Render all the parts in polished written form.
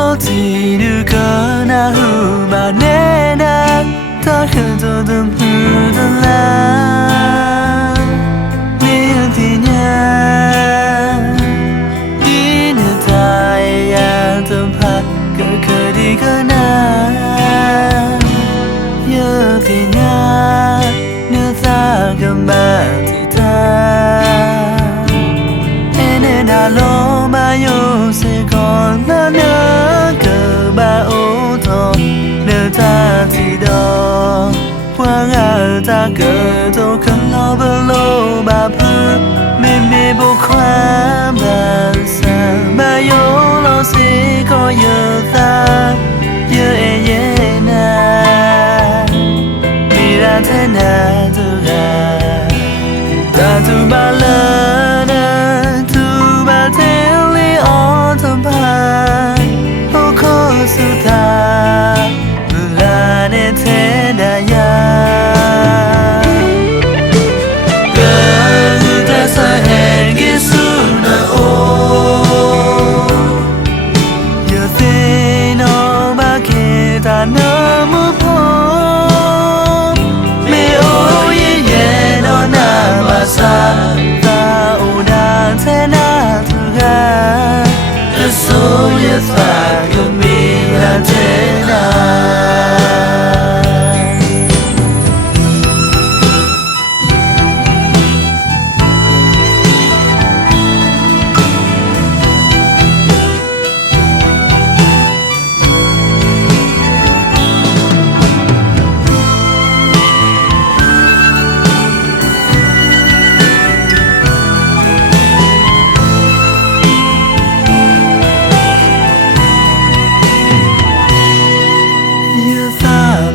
落ちるかな生まれなた人的mudah Niatnya Ini tak yang tempat kekedikannya Yakinnya Nita kembali tak Ini dalam mayu sekolahnya Kebauto Nita tidak Wang tak ketukan lo belum apa Mimi bukan bangsa Mayu lo si ko ye ta Ye na Mira tena tuga Tu balana tu bateli otoban Oko suta Mulane tena ya Gada sahengi suna o Yathino makita namu po Me o ye no namasa So yes, I could be that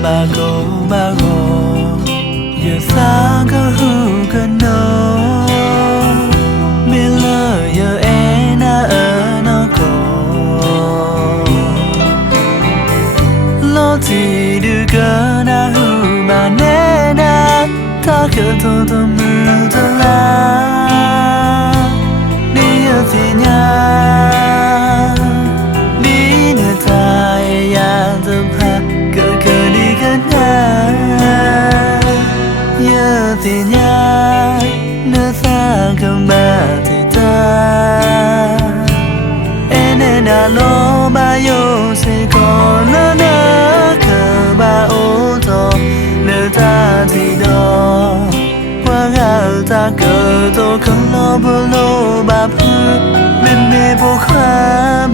Bago bago Ye saga hu kano Mila ye ena anako Lo ti du kana hu manena Ta ke to mudala Ni ye tinya Ni ne ta ya the pa Yathnya Nasa kembali tak Enena lo bayo sekolahnya Kebauto Neta tidak Wangal tak ketukan lo belum apa Mimi bukan